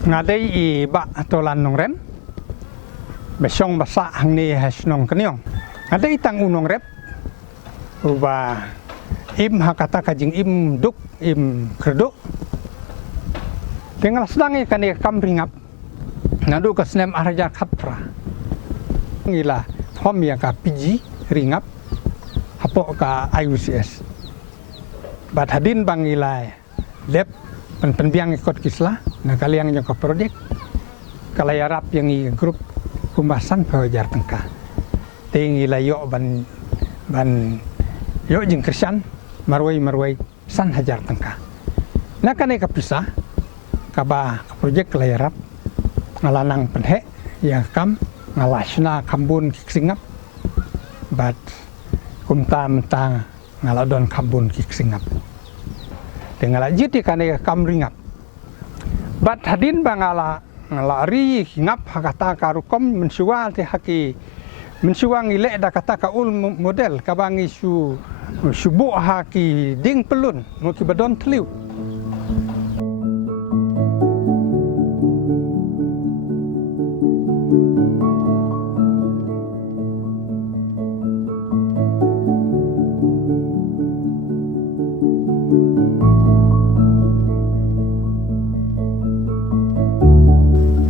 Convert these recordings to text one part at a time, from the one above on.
ngadai I ba tolan nong rem besong basa hang ni has nong kenyong ngadai tang unong rep uba im hakata kajing im duk im kerduk tinggal sedang ikan kam ringap nadu ke senem arja khatra ngila hom ya ka piji ringap hapok ka IUCS bat hadin bang ilai lep penbiang ikut kislah na kaliang yang ke proyek kalayarap yang i grup pembahasan pawajar tengka tinggi layo ban yo jing Kristian marwai san hajar tengka na kane kapisah kaba proyek kalayarap ngalanang penhe yang kam ngalasna kambun kiksingap bat kumta mentang ngaladon kambun kiksingap dengan jiti kane kam ringap bat hadin bangala ngalari ngap hakata karukom mensuwa te haki mensuwa ngile da kata ka ul model kabangi subu haki ding pelun muki badon tliu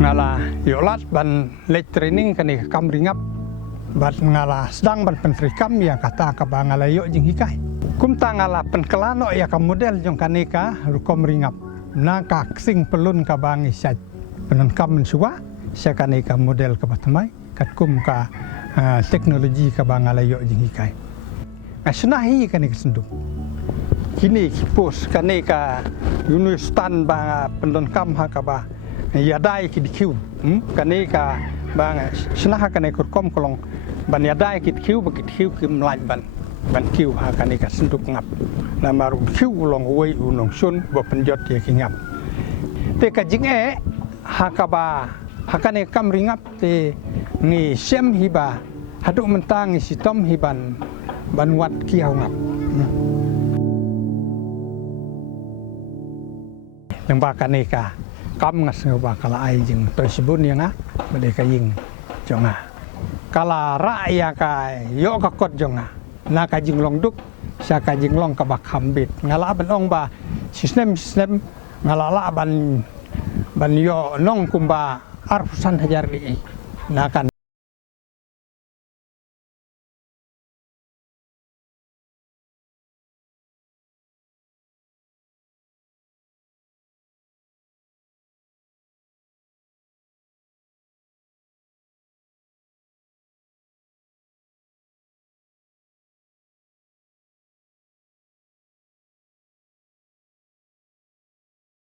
ngala yolat ban lek training kani kam ringap bat ngala sedang ban pentri kam ya kata ka bangala yo jing hikai kumta ngala penkelano ya ka model jong kani ka rukom ringap na ka sing pelun ka bangi sat penon kam mensuwa sia kani ka model ka batamai kat kum ka teknologi ka bangala yo jing hikai asnahi kani kesenduk kini kipos kani ka Yunistan ba penon kam ha ka ba yadai kidkiu kane ka bang snaha kane kurkom kolong ban yadai kidkiu bakidkiu kim laj ban kiu ha kane ka senduk ngap na maru kiu long wei unong sun bo penjot ye kingap te ka jing ha ka ba ha kane kam ringap te ni sem hiba haduk mentang si tom hiban ban wat kiau ngap lembah kane ka kam ngas ngoba kala ai jing to sibun yang bade ka ying jonga kala ra ya ka yo ka kot jonga na ka jing long duk sa ka jing long ka bak hambit ngala ban ong ba sistem ngala la ban yo nong kumba arfusan hajar li na kan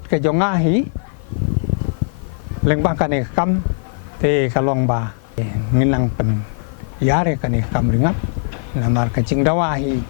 ke jonga hi lengbang kane kam te kalong ba nginang pen yare kane kam ringap namar ka jing dawa hi